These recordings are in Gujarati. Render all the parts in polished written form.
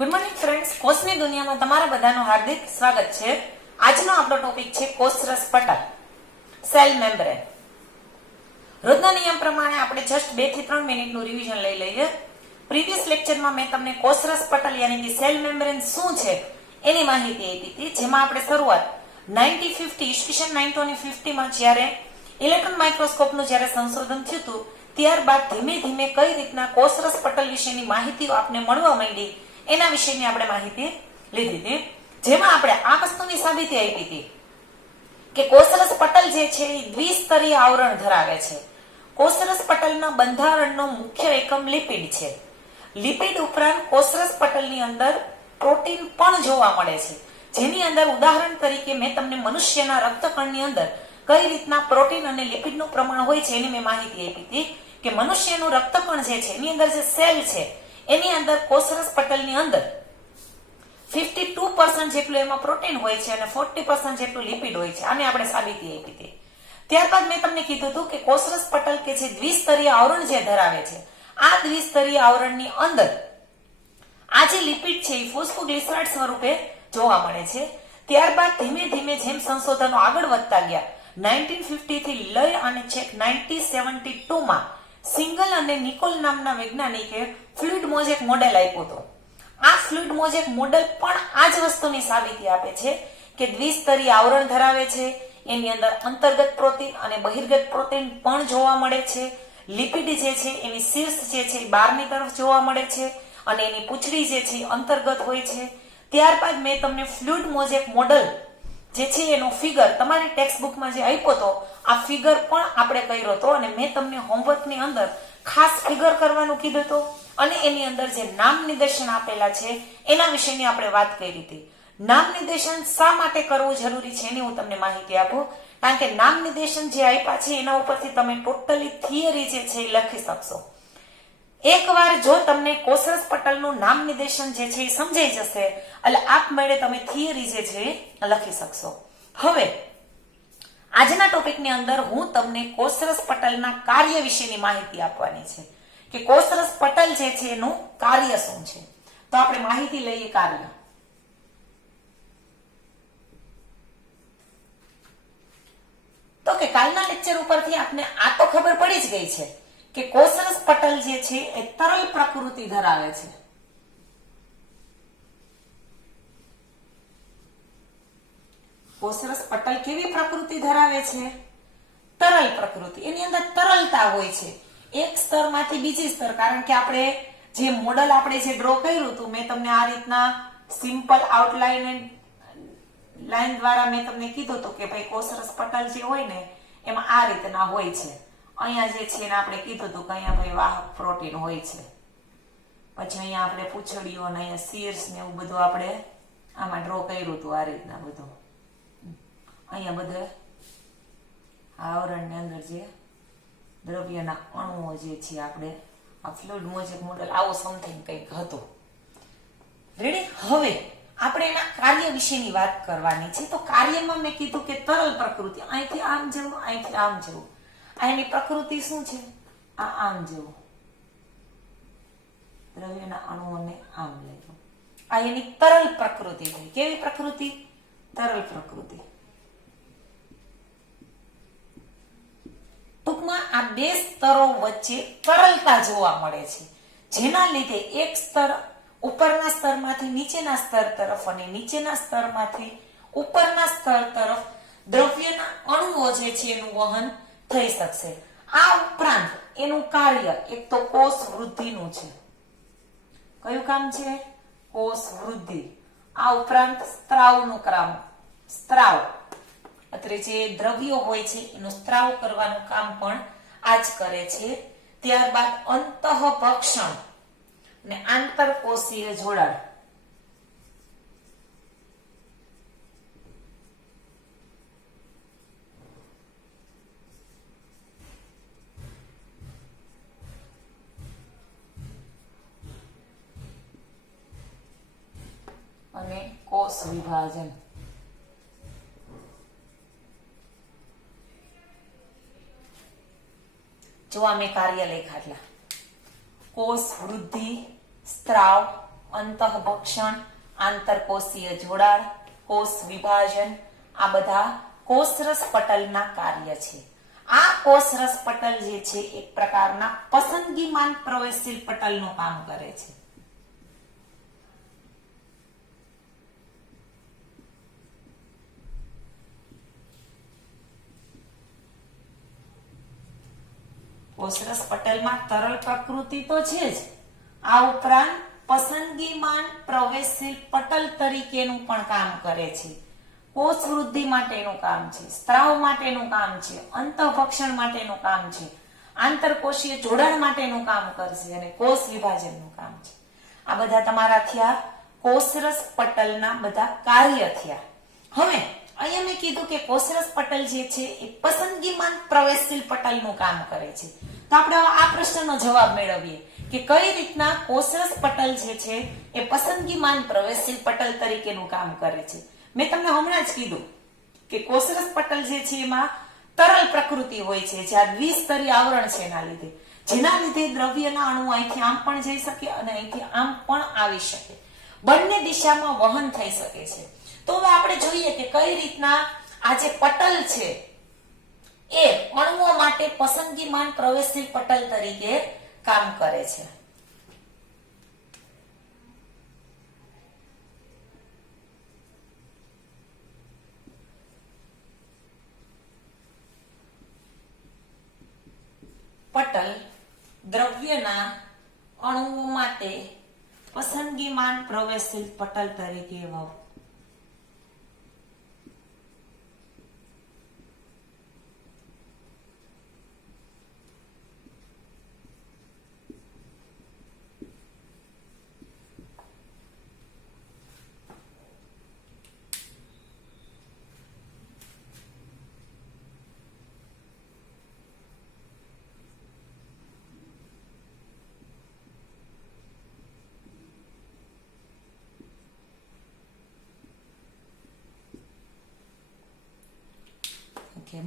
ગુડ મોર્નિંગ ફ્રેન્ડ્સ, કોષની દુનિયામાં તમારા બધાનું હાર્દિક સ્વાગત છે. આજનો આપણો ટોપિક છે કોષરસ પટલ, સેલ મેમ્બ્રેન. રોજના નિયમ પ્રમાણે આપણે જસ્ટ 2 થી 3 મિનિટનું રિવિઝન લઈ લઈએ. પ્રીવિયસ લેક્ચરમાં મેં તમને કોષરસ પટલ યાની કે સેલ મેમ્બ્રેન શું છે એની માહિતી આપી હતી, જેમાં આપણે શરૂઆત 1950 માં જ્યારે ઇલેક્ટ્રોન માઇક્રોસ્કોપનું જ્યારે સંશોધન થયું હતું, ત્યારબાદ ધીમે ધીમે કઈ રીતના કોષરસ પટલ વિશેની માહિતીઓ આપને મળવા માંડી એના વિશેની આપણે માહિતી લીધી હતી, જેમાં આપણે આ વસ્તુની સાબિતી આપી હતી કે કોષરસ પટલ જે છે એ દ્વિસ્તરીય આવરણ ધરાવે છે. કોષરસ પટલના બંધારણનો મુખ્ય એકમ લિપિડ છે. લિપિડ ઉપરાંત કોષરસ પટલની અંદર પ્રોટીન પણ જોવા મળે છે, જેની અંદર ઉદાહરણ તરીકે મેં તમને મનુષ્યના રક્તકણની અંદર કઈ રીતના પ્રોટીન અને લિપિડનું પ્રમાણ હોય છે એની મેં માહિતી આપી હતી કે મનુષ્યનું રક્તકણ જે છે એની અંદર જે સેલ છે એની અંદર કોષરસ પટલની અંદર 52% જેટલું એમાં પ્રોટીન હોય છે અને 40% જેટલું લિપિડ હોય છે. આને આપણે સાબિતી આપી હતી. ત્યારબાદ મેં તમને કીધું હતું કે કોષરસ પટલ કે જે દ્વિસ્તરીય આવરણ જે ધરાવે છે, આ દ્વિસ્તરીય આવરણની અંદર આ જે લિપિડ છે એ ફોસ્ફોગ્લિસરાઇડ સ્વરૂપે જોવા મળે છે. ત્યારબાદ ધીમે ધીમે જેમ સંશોધનો આગળ વધતા ગયા, 1950 થી લઈ અને છેક 1972 માં સિંગલ અને નિકોલ નામના વૈજ્ઞાનિકે ફ્લુઇડ મોઝેક મોડેલ આપ્યો હતો. આ ફ્લુઇડ મોઝેક મોડેલ પણ આ જ વસ્તુની સાબિતી આપે છે કે દ્વિસ્તરીય આવરણ ધરાવે છે, એની અંદર અંતર્ગત પ્રોટીન અને બહિર્ગત પ્રોટીન પણ જોવા મળે છે. લિપિડ જે છે એની શીર્ષ જે છે એ બહારની તરફ જોવા મળે છે અને એની પૂંછડી જે છે અંતર્ગત હોય છે. ત્યારબાદ મેં તમને ફ્લુઇડ મોઝેક મોડેલ જે છે એનો ફિગર તમારી ટેક્સ્ટ બુકમાં જે આપ્યો હતો, આ ફિગર પણ આપણે કર્યો હતો અને મેં તમને હોમવર્કની અંદર ખાસ ફિગર કરવાનું કીધું હતું અને એની અંદર જે નામ નિર્દેશન આપેલા છે એના વિશેની આપણે વાત કરી હતી. નામ નિર્દેશન શા માટે કરવું જરૂરી છે એની હું તમને માહિતી આપું, કારણ કે નામ નિર્દેશન જે આપ્યા છે એના ઉપરથી તમે ટોટલી થિયરી જે છે એ લખી શકશો. એકવાર જો તમને કોષરસ પટલનું નામ નિર્દેશન જે છે એ સમજાઈ જશે એટલે આપમેળે તમે થિયરી જે છે એ લખી શકશો. હવે આજના ટોપિકની અંદર હું તમને કોષરસ પટલના કાર્ય વિશેની માહિતી આપવાની છે કે કોષરસ પટલ જે છે એનું કાર્ય શું છે. તો આપણે માહિતી લઈએ કાર્ય. તો કે કાલના લેક્ચર ઉપરથી આપને આ તો ખબર પડી જ ગઈ છે કે કોષરસ પટલ જે છે એ તરલ પ્રકૃતિ ધરાવે છે. કોષરસ પટલ કેવી પ્રકૃતિ ધરાવે છે? તરલ પ્રકૃતિ. એની અંદર તરલતા હોય છે એક સ્તરમાંથી બીજી સ્તર. કારણ કે આપણે જે મોડલ આપણે જે ડ્રો કર્યું હતું, મેં તમને આ રીતના સિમ્પલ આઉટલાઈન લાઈન દ્વારા મેં તમને કીધું હતું કે ભાઈ કોષરસ પટલ જે હોય ને એમાં આ રીતના હોય છે. અહીંયા જે છે એને આપણે કીધું હતું કે અહીંયા ભાઈ વાહક પ્રોટીન હોય છે, પછી અહીંયા આપણે પૂંછડીઓ અને અહીંયા શીર્ષ ને એવું બધું આપણે આમાં ડ્રો કર્યું હતું આ રીતના બધું. અહીંયા બધે આવરણની અંદર જે દ્રવ્યના અણુઓ જે છે આપણે આ ફ્લુઇડ મોઝેક મોડેલ આવો સમથિંગ કંઈક હતું. રેડી? હવે આપણે એના કાર્ય વિશેની વાત કરવાની છે. તો કાર્યમાં મેં કીધું કે તરલ પ્રકૃતિ, અહીંથી આમ જવું, અહીંથી આમ જવું. એની પ્રકૃતિ શું છે? આ આમ જેવું, દ્રવ્યના અણુઓને આમ લેવું. આ એની તરલ પ્રકૃતિ થઈ. કેવી પ્રકૃતિ? તરલ પ્રકૃતિ. ટૂંકમાં આ બે સ્તરો વચ્ચે તરલતા જોવા મળે છે, જેના લીધે એક સ્તર ઉપરના સ્તરમાંથી નીચેના સ્તર તરફ અને નીચેના સ્તરમાંથી ઉપરના સ્તર તરફ દ્રવ્યના અણુઓ જે છે એનું વહન થઈ શકશે. આ ઉપરાંત એનું કાર્ય એક તો કોષ વૃદ્ધિનું છે. કયું કામ છે? કોષ વૃદ્ધિ. આ ઉપરાંત સ્ત્રાવનું કામ, સ્ત્રાવ એટલે જે દ્રવ્યો હોય છે એનું સ્ત્રાવ કરવાનું કામ પણ આ જ કરે છે. ત્યારબાદ અંતઃભક્ષણ અને આંતરકોષીય જોડાણ. અને કોષ વિભાજન. જો આ મેં કાર્ય લેખાટલા કોષ વૃદ્ધિ, સ્ત્રાવ, અંતઃભક્ષણ, આંતરકોષીય જોડાણ, કોષ વિભાજન, આ બધા કોષરસ પટલના કાર્ય છે. આ કોષરસ પટલ જે છે એક પ્રકારના પસંદગીમાન પ્રવેશશીલ પટલનું કામ કરે છે. કોષરસ પટલમાં તરલ પ્રકૃતિ તો છે જ, આ ઉપરાંત પસંદગીમાન પ્રવેશશીલ પટલ તરીકેનું પણ કામ કરે છે. કોષ વૃદ્ધિ માટેનું કામ છે, સ્ત્રાવ માટેનું કામ છે, અંતઃભક્ષણ માટેનું કામ છે, આંતરકોષીય જોડાણ માટેનું કામ કરશે અને કોષ વિભાજનનું કામ છે. આ બધા તમારા થયા કોષરસ પટલના બધા કાર્ય થયા. હવે અહીંયા મેં કીધું કે કોષરસ પટલ જે છે એ પસંદગીમાન પ્રવેશશીલ પટલનું કામ કરે છે. તો આપણે આ પ્રશ્નનો જવાબ મેળવીએ કે કઈ રીતના કોષરસ પટલ જે છે એ પસંદગીમાન પ્રવેશશીલ પટલ તરીકેનું કામ કરે છે. મેં તમને હમણાં જ કીધું કે કોષરસ પટલ જે છે એમાં તરલ પ્રકૃતિ હોય છે, જે આ દ્વિસ્તરીય આવરણ છે એના લીધે, જેના લીધે દ્રવ્યના અણુ અહીંથી આમ પણ જઈ શકે અને અહીંથી આમ પણ આવી શકે, બંને દિશામાં વહન થઈ શકે છે. તો હવે આપણે જોઈએ કે કઈ રીતના આ જે પટલ છે એ અણુઓ માટે પસંદગીમાન પ્રવેશશીલ પટલ તરીકે કામ કરે છે. પટલ દ્રવ્યના અણુઓ માટે પસંદગીમાન પ્રવેશશીલ પટલ તરીકે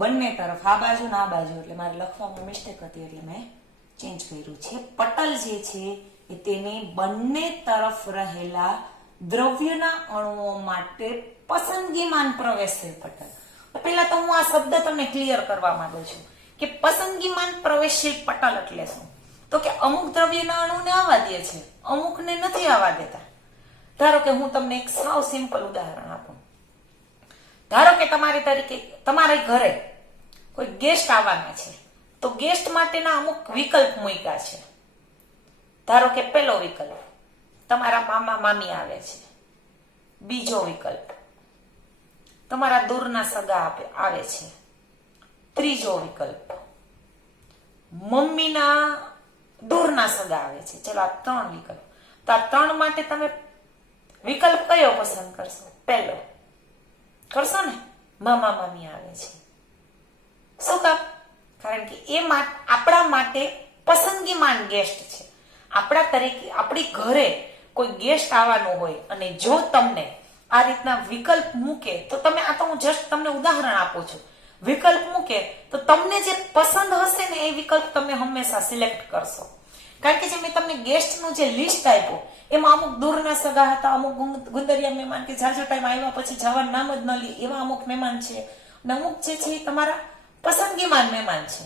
બંને તરફ આ બાજુ ને આ બાજુ, એટલે મારે લખવામાં મિસ્ટેક હતી એટલે મેં ચેન્જ કર્યું છે. પટલ જે છે એ તેની બંને તરફ રહેલા દ્રવ્યના અણુઓ માટે પસંદગીમાન પ્રવેશશીલ પટલ. પહેલા તો હું આ શબ્દ તમને ક્લિયર કરવા માંગુ છું કે પસંદગીમાન પ્રવેશશીલ પટલ એટલે શું. તો કે અમુક દ્રવ્યના અણુને આવવા દે છે, અમુકને નથી આવવા દેતા. ધારો કે હું તમને એક સાવ સિમ્પલ ઉદાહરણ આપું. ધારો કે તમારા ઘરે કોઈ ગેસ્ટ આવવાના છે, તો ગેસ્ટ માટેના અમુક વિકલ્પ મૂક્યા છે. ધારો કે પહેલો વિકલ્પ તમારા મામા મામી આવે છે, બીજો વિકલ્પ તમારા દૂરના સગા આવે છે, ત્રીજો વિકલ્પ મમ્મીના દૂરના સગા આવે છે. ચલો આ 3 વિકલ્પ. તો આ 3 માટે તમે વિકલ્પ કયો પસંદ કરશો? પહેલો કરશો ને, મામા મામી આવે છે. શું કામ? કારણ કે એ આપણા માટે પસંદગીમાન ગેસ્ટ છે. આપણી ઘરે કોઈ ગેસ્ટ આવવાનું હોય અને જો તમને આ રીતના વિકલ્પ મૂકે તો તમે, આ તો હું જસ્ટ તમને ઉદાહરણ આપું છું, વિકલ્પ મૂકે તો તમને જે પસંદ હશે ને એ વિકલ્પ તમે હંમેશા સિલેક્ટ કરશો. કારણ કે જે મેં તમને ગેસ્ટનું જે લિસ્ટ આપ્યું એમાં અમુક દૂરના સગા હતા, અમુક ગુંદરિયા મહેમાન કે જાજો ટાઈમ આવ્યા પછી જવાનું નામ જ ન લે એવા અમુક મહેમાન છે, અને અમુક જે છે એ તમારા પસંદગીમાન મહેમાન છે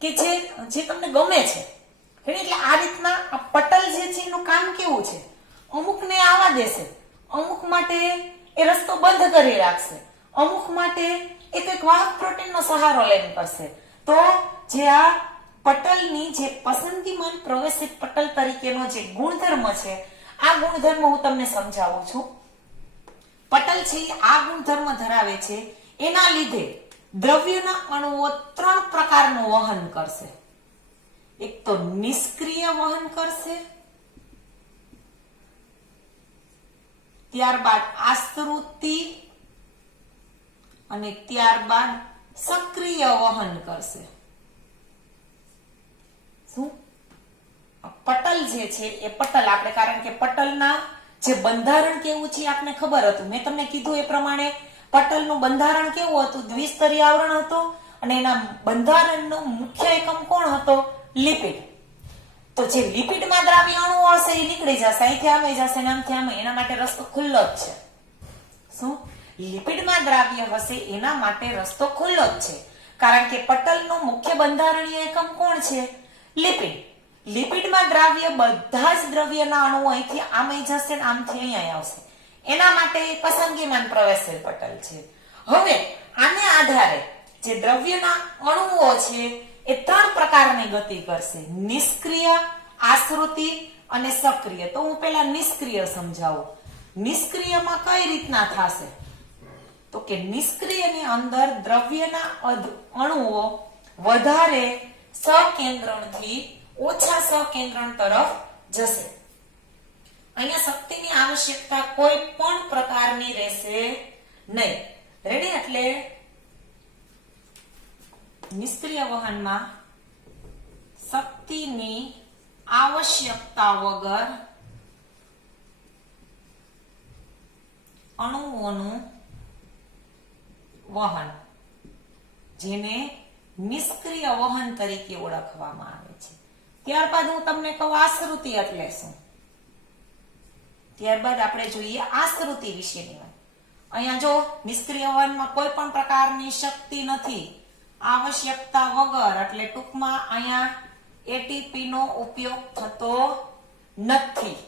કે જે તમને ગમે છે. એટલે આ રીતના આ પટલ જે છે એનું કામ કેવું છે, અમુકને આવવા દેશે, અમુક માટે એ રસ્તો બંધ કરી રાખશે, અમુક માટે એ કંઈક વાહક પ્રોટીનનો સહારો લઈને કરશે. તો જે આ પટલની જે પસંદગીમાન પ્રવેશિત પટલ તરીકેનો જે ગુણધર્મ છે, આ ગુણધર્મ હું તમને સમજાવું છું. પટલ છે આ ગુણધર્મ ધરાવે છે, એના લીધે દ્રવ્યના અણુઓ 3 પ્રકારનું વહન કરશે. એક તો નિષ્ક્રિય વહન કરશે, ત્યારબાદ આસ્તૃતિ અને ત્યારબાદ સક્રિય વહન કરશે. શું પટલ જે છે એ પટલ આપણે, કારણ કે પટલના જે બંધારણ કેવું છે આપને ખબર હતું, મેં તમને કીધું એ પ્રમાણે પટલનું બંધારણ કેવું હતું, દ્વિસ્તરીય આવરણ હતું અને એના બંધારણનો મુખ્ય એકમ કોણ હતો? લિપિડ. તો જે લિપિડમાં દ્રાવ્ય અણુઓ હશે એ નીકળી જશે, અહીંથી આમે જશે ને આમથી આમે, એના માટે રસ્તો ખુલ્લો જ છે. શું? લિપિડમાં દ્રાવ્ય હશે એના માટે રસ્તો ખુલ્લો જ છે, કારણ કે પટલનું મુખ્ય બંધારણીય એકમ કોણ છે? લિપિડ. લિપિડમાં દ્રાવ્ય બધા જ દ્રવ્યના અણુઓ અહીંથી આમે જશે ને આમથી અહીંયા આવશે, એના માટે પસંદગીમાન પ્રવેશેલ પટલ છે. હવે આને આધારે જે દ્રવ્યના અણુઓ છે એ 3 પ્રકારની ગતિ કરશે: નિષ્ક્રિય, આશ્રુતિ અને સક્રિય. તો હું પહેલા નિષ્ક્રિય સમજાવું. નિષ્ક્રિયમાં કઈ રીતના થશે? તો કે નિષ્ક્રિયની અંદર દ્રવ્યના અણુઓ વધારે સકેન્દ્રણથી ઓછા સકેન્દ્રણ તરફ જશે. અહીંયા શક્તિની આવશ્યકતા કોઈ પણ પ્રકારની રહેશે નહીં. રેડી? એટલે નિષ્ક્રિય વહનમાં શક્તિની આવશ્યકતા વગર અણુઓનું વહન, જેને નિષ્ક્રિય વહન તરીકે ઓળખવામાં આવે છે. ત્યારબાદ હું તમને કહું આશ્રુતિ એટલે શું. ત્યારબાદ આપણે જોઈએ આશ્રુતિ વિશેની વાત. અહીંયા જો નિષ્ક્રિય વહનમાં કોઈ પણ પ્રકારની શક્તિ નથી, આવશ્યકતા વગર, એટલે ટૂંકમાં અહીંયા એટીપી નો ઉપયોગ થતો નથી.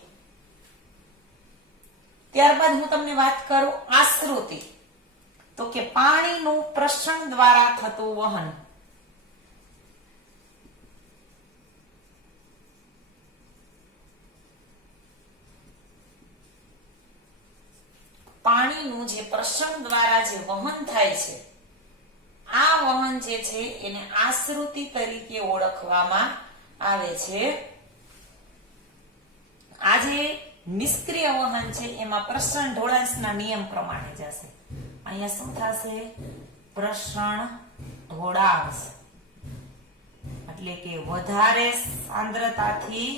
ત્યારબાદ હું તમને વાત કરું આશ્રુતિ, તો કે પાણીનું પ્રસરણ દ્વારા થતું વહન. પાણીનું જે પ્રસરણ દ્વારા જે વહન થાય છે, આ વહન જે છે એને આશ્રુતિ તરીકે ઓળખવામાં આવે છે. આ જે નિષ્ક્રિય વહન છે એમાં પ્રસરણ ઢોળાંશના નિયમ પ્રમાણે જશે. અહીંયા શું થશે? પ્રસરણ ઢોળાંશ એટલે કે વધારે સાંદ્રતાથી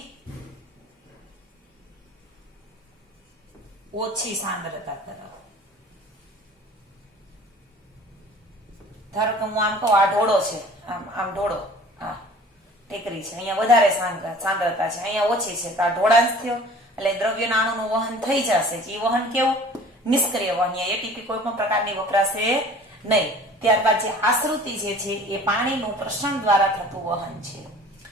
ઓછી સાંદ્રતા તરફ. ધારો કે હું આમ કહું આ ઢોળો છે, આમ ઢોળો, આ ટેકરી છે, અહીંયા વધારે સાંદ્રતા છે, અહીંયા ઓછી છે, તો આ ઢોળાંશ થયો. એટલે દ્રવ્યના અણુનું વહન થઈ જશે. જે વહન કેવું? નિષ્ક્રિય વહન. એટીપી કોઈ પણ પ્રકારની વપરાશે નહીં. ત્યારબાદ જે આશ્રુતિ જે છે એ પાણીનું પ્રસરણ દ્વારા થતું વહન છે.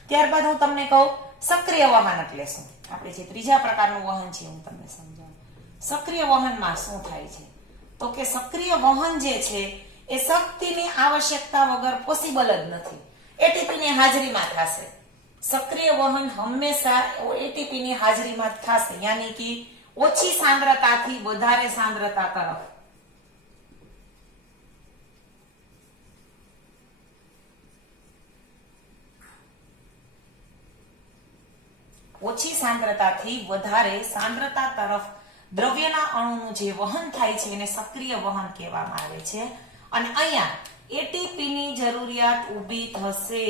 ત્યારબાદ હું તમને કહું સક્રિય વહન એટલે શું. આપણે જે ત્રીજા પ્રકારનું વહન છે હું તમને સમજાવું. સક્રિય વહનમાં શું થાય છે? તો કે સક્રિય વહન જે છે એ શક્તિની આવશ્યકતા વગર પોસિબલ જ નથી, એટીપી ની હાજરીમાં થશે. સક્રિય વહન હંમેશા એટીપી ની હાજરીમાં થશે, યાની કે ઓછી સાંદ્રતાથી વધારે સાંદ્રતા તરફ. ઓછી સાંદ્રતાથી વધારે સાંદ્રતા તરફ દ્રવ્યના અણુનું જે વહન થાય છે એને સક્રિય વહન કહેવામાં આવે છે. અને અહીંયા એટીપી ની જરૂરિયાત ઊભી થશે.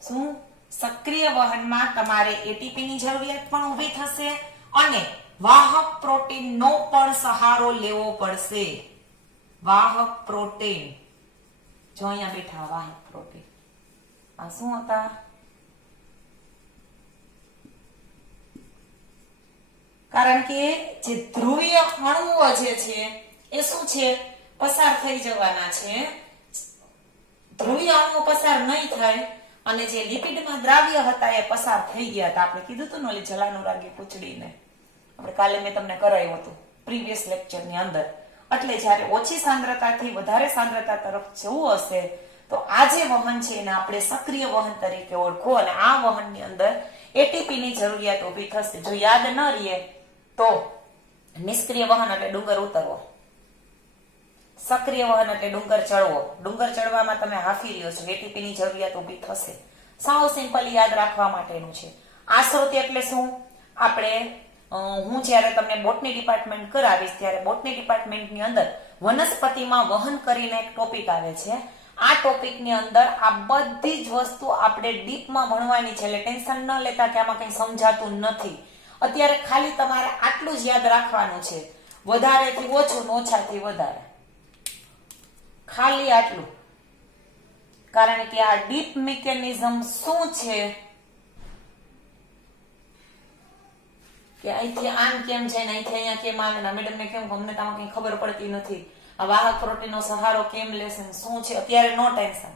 શું? સક્રિય વહનમાં તમારે એટીપી ની જરૂરિયાત પણ ઊભી થશે અને વાહક પ્રોટીન નો પણ સહારો લેવો પડશે. વાહક પ્રોટીન, જો અહીંયા બેઠા વાહક પ્રોટીન, આ શું હતા? કારણ કે જે ધ્રુવીય અણુઓ જે છે એ શું છે? પસાર થઈ જવાના છે. ધ્રુવીય અણુઓ પસાર નહીં થાય અને જે લિપિડમાં દ્રાવ્ય હતા એ પસાર થઈ ગયા હતા. આપણે કીધું હતું ને ઓલી જલાનુરાગી પૂંછડીને, આપણે કાલે મેં તમને કરાવ્યું હતું પ્રીવિયસ લેક્ચરની અંદર. એટલે જ્યારે ઓછી સાંદ્રતાથી વધારે સાંદ્રતા તરફ જવું હશે તો આ જે વહન છે એને આપણે સક્રિય વહન તરીકે ઓળખો. અને આ વહનની અંદર એટીપી ની જરૂરિયાત ઊભી થશે. જો યાદ ન રહે તો નિષ્ક્રિય વહન એટલે ડુંગર ઉતરવો, સક્રિય વહન એટલે ડુંગર ચડવો. ડુંગર ચડવામાં તમે હાફી રહ્યો છો, એટીપી ની જરૂરિયાત ઊભી થશે. સાવ સિમ્પલી યાદ રાખવા માટેનું છે. આશ્રુતિ એટલે શું? આપણે હું જ્યારે તમને બોટની ડિપાર્ટમેન્ટ કરાવીશ ત્યારે બોટની ડિપાર્ટમેન્ટની અંદર વનસ્પતિમાં વહન કરીને એક ટોપિક આવે છે. આ ટોપિકની અંદર આ બધી જ વસ્તુ આપણે ડીપમાં ભણવાની છે. એટલે ટેન્શન ન લેતા કે આમાં કંઈ સમજાતું નથી. અત્યારે ખાલી તમારે આટલું જ યાદ રાખવાનું છે, વધારેથી ઓછું, ઓછાથી વધારે, ખાલી આટલું. કારણ કે આ ડીપ મિકેનિઝમ શું છે કે અહીંથી આમ કેમ છે ને અહીંથી અહીંયા કેમ આવે ને મેડમને કેમ અમને તો કઈ ખબર પડતી નથી, આ વાહક પ્રોટીનનો સહારો કેમ લેશે શું છે, અત્યારે નો ટેન્શન.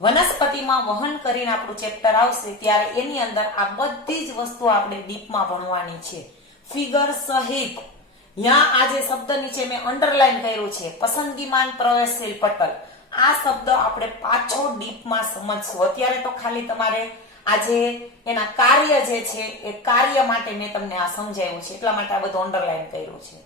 વનસ્પતિમાં વહન કરીને આપણું ચેપ્ટર આવશે ત્યારે એની અંદર આ બધી જ વસ્તુ આપણે ડીપમાં ભણવાની છે, ફિગર સહિત. ત્યાં આ જે શબ્દ નીચે મેં અંડરલાઈન કર્યું છે, પસંદગીમાન પ્રવેશશીલ પટલ, આ શબ્દ આપણે પાછો ડીપમાં સમજશું. અત્યારે તો ખાલી તમારે આજે એના કાર્ય જે છે એ કાર્ય માટે મેં તમને આ સમજાવ્યું છે, એટલા માટે આ બધું અંડરલાઈન કર્યું છે.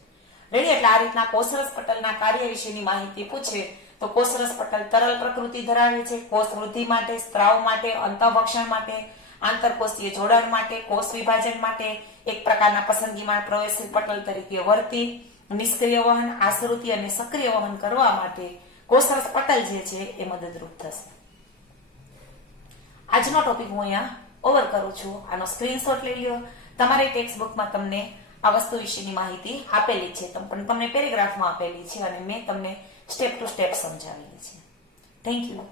રેડી? એટલે આ રીતના કોષરસ પટલના કાર્ય વિશેની માહિતી પૂછે તો કોષરસ પટલ તરલ પ્રકૃતિ ધરાવે છે, કોષ વૃદ્ધિ માટે, સ્ત્રાવ માટે, અંતઃભક્ષણ માટે, આંતરકોષીય જોડાણ માટે, કોષ વિભાજન માટે એક પ્રકારના પસંદગીમાં પ્રવેશશીલ પટલ તરીકે વર્તી, નિષ્ક્રિય વહન, આશ્રુતિ અને સક્રિય વહન કરવા માટે કોષરસ પટલ જે છે એ મદદરૂપ થશે. આજનો ટોપિક હું અહીંયા ઓવર કરું છું. આનો સ્ક્રીનશોટ લઈ લ્યો. તમારી ટેક્સ્ટ બુકમાં તમને આ વસ્તુ વિશેની માહિતી આપેલી છે, પણ તમને પેરેગ્રાફમાં આપેલી છે અને મેં તમને સ્ટેપ ટુ સ્ટેપ સમજાવેલી છે. Thank you.